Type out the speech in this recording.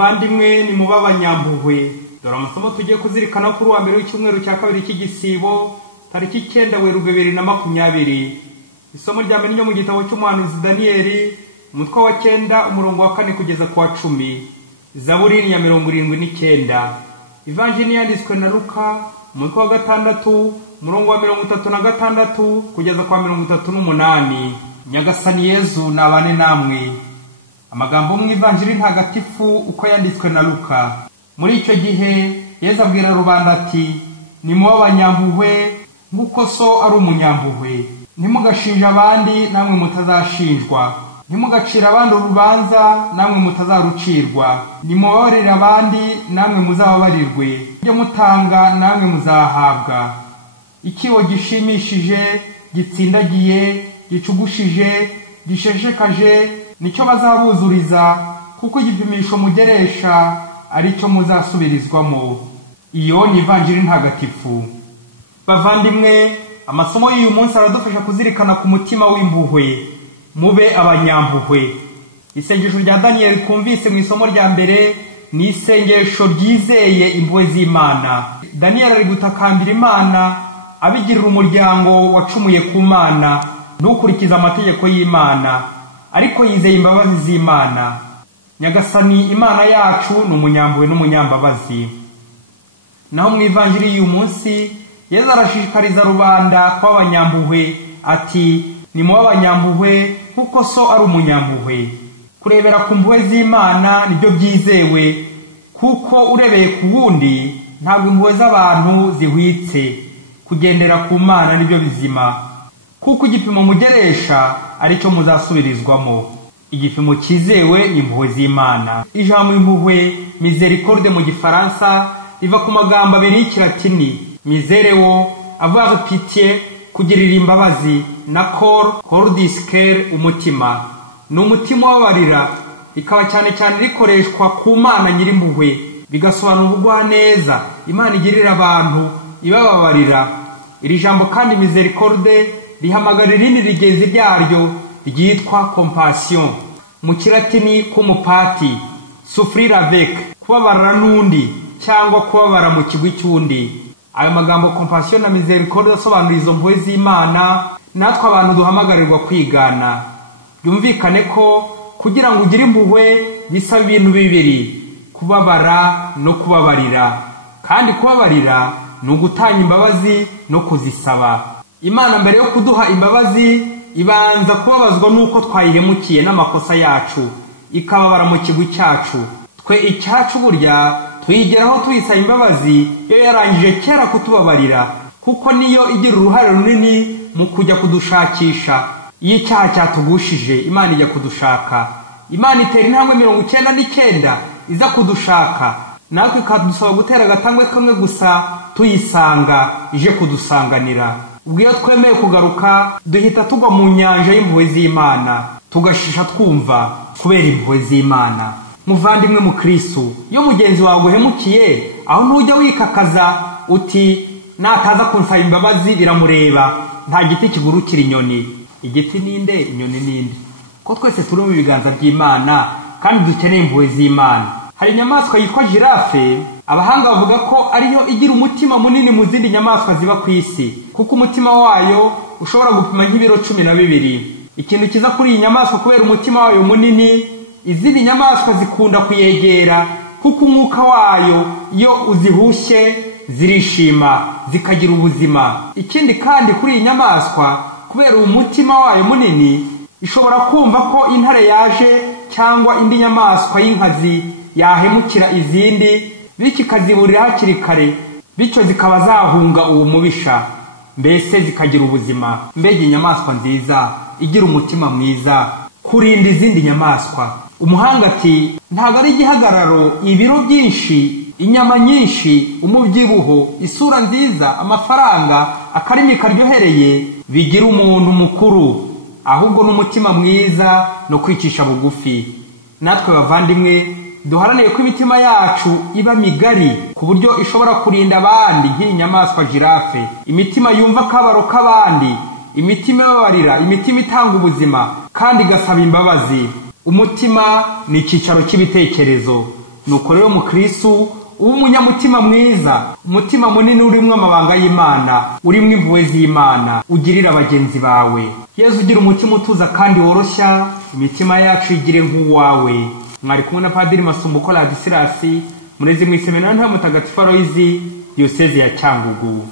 bavandimwe ni muba abanyampuhwe. Dore amasomo tugiye kuzirikana kuri wa mbere w'icyumweru cya kabiri cy'igisibo tariki 9 Werurwe 2020. Isomo rya mbere ryo mu gitabo cy'umuhanuzi Daniyeli umutwe wa 9 umurongo wa 4 kugeza ku wa 10. Zaburi ya 79. Ivanjili yanditswe na Luka umutwe wa 6 umurongo wa 36 kugeza kwa 38. Nyagasani Yezu nabane namwe. Amagambo mu Ivanjili ntagatifu uko yanditswe na Luka. Muri icyo gihe Yezu abwira rubanda ati, nimuba abanyampuhwe nk'uko so ari umunyampuhwe. Ntimugashinja abandi namwe mutazashinjwa. Ntimugacira abandi urubanza namwe mutazarucirwa. Nimubabarire abandi namwe muzababarirwe. Ibyo mutanga namwe muzahabwa. Ikibo gishimishije, gitsindagiye, gicugushije, gisheshekaje nicyo bazabuzuriza, kuko igipimisho mugeresha ari cyo muzasubirizwamo. Iyo ni Ivanjili ntagatifu. Bavandimwe, amasomo y'uyu munsi aradufasha kuzirikana ku mutima w'impuhwe. Mube abanyampuhwe. Isengesho rya Daniyeli twumvise mu isomo rya mbere ni isengesho ryizeye impuhwe z'Imana. Daniyeli ari gutakambira Imana abigirira umuryango wacumuye ku Mana ntukurikiza amategeko y'Imana, ariko yizeye imbabazi z'Imana. Nyagasani Imana yacu ni umunyampuhwe n'umunyambabazi. Naho mu Ivanjili y'uyu munsi Yezu arashishikariza rubanda kuba abanyampuhwe ati, nimuba abanyampuhwe kuko so ari umunyampuhwe. Kurebera ku mpuhwe z'Imana nibyo byizewe, kuko urebeye ku wundi ntabwo impuhwe z'abantu zihwitse. Kugendera ku Mana nibyo bizima, kuko igipimo mugeresha ari cyo muzasubirizwamo. Igipimo cyizewe ni impuhwe z'Imana. Ijambo impuhwe miséricorde mu Gifaransa riva ku magambo abiri y'Ikilatini misereo, avoir pitié, kugirira imbabazi, na cordis cœur, umutima. Ni umutima ubabarira, ikaba cyane cyane rikoreshwa ku Mana nyirimpuhwe, bigasobanura ubugwaneza Imana igirira abantu ibababarira. Iri jambo kandi miséricorde rihamagarira irindi rigezi ryaryo ryitwa compassion, mu Kilatini k'umupati, souffrir avec, kubabara n'undi cyangwa kubabara mu kigwi cy'undi. Ayo magambo compassion na miséricorde asobanura izo mpuhwe z'Imana natwe abantu duhamagarirwa kwigana. Byumvikane ko kugira ngo ugire impuhwe bisaba ibintu bibiri: kubabara no kubabarira. Kandi kubabarira ni ugutanga imbabazi no kuzisaba. Imana mbere yo kuduha imbabazi ibanza kubabazwa nuko twayihemukiye n'amakosa yacu, ikababara mu kigwi cyacu. Twe icyacu burya twigeraho tuyisaba imbabazi iyo yarangije kera kutubabarira, kuko niyo igira uruhare runini mu kujya kudushakisha. Iyo icyaha cyatugushije Imana ijya kudushaka. Imana itera intambwe 99 iza kudushaka, natwe ikadusaba gutera agatambwe kamwe gusa tuyisanga ije kudusanganira. Ubwo iyo twemeye kugaruka duhita tugwa mu nyanja y'impuhwe z'Imana, tugashisha twumva kubera impuhwe z'Imana. Muvandimwe mu Kristo, iyo mugenzi wawe uhemukiye aho ntujya wikakaza uti nataza kunsaba imbabazi biramureba. Nta giti kigurukira inyoni. Igiti ninde, inyoni ninde? Ko twese turi mu biganza by'Imana kandi dukeneye impuhwe z'Imana. Hari inyamaswa yitwa girafe, abahanga bavuga ko ariyo igira umutima munini mu zindi nyamaswa ziba ku isi, kuko umutima wayo ushobora gupima nk'ibiro 12. Ikintu kiza kuri iyi nyamaswa kubera umutima wayo munini, izindi nyamaswa zikunda kuyegera, kuko umwuka wayo iyo uzihushye zirishima zikagira ubuzima. Ikindi kandi kuri iyi nyamaswa kubera umutima wayo munini, ishobora kumva ko intare yaje cyangwa indi nyamaswa y'inkazi yahemukira izindi, bityo ikaziburira hakiri kare, bityo zikaba zahunga uwo mubisha, mbese zikagira ubuzima. Mbega inyamaswa nziza igira umutima mwiza kurinda izindi nyamaswa. Umuhanga ati, ntabwo ari igihagararo, ibiro byinshi, inyama nyinshi, umubyibuho, isura nziza, amafaranga, akarimi karyohereye bigira umuntu mukuru, ahubwo n'umutima mwiza no kwicisha bugufi. Natwe bavandimwe duharaniye ko imitima yacu iba migari ku buryo ishobora kurinda abandi nk'inyamaswa girafe. Imitima yumva akabaro k'abandi, imitima ibabarira, imitima itanga ubuzima kandi igasaba imbabazi. Umutima ni icyicaro cy'ibitekerezo, nuko rero mu Kristo umunyamutima mwiza, umutima munini urimo amabanga y'Imana, urimo impuhwe z'Imana, ugirira abagenzi bawe. Yesu ugira umutima utuza kandi woroshya, imitima yacu igire nk'uwawe. Mwari kumwe na Padiri Masumbuko Ladislas, murezi mu iseminari nta mutagatifu Aloyizi, diyoseze ya Cyangugu.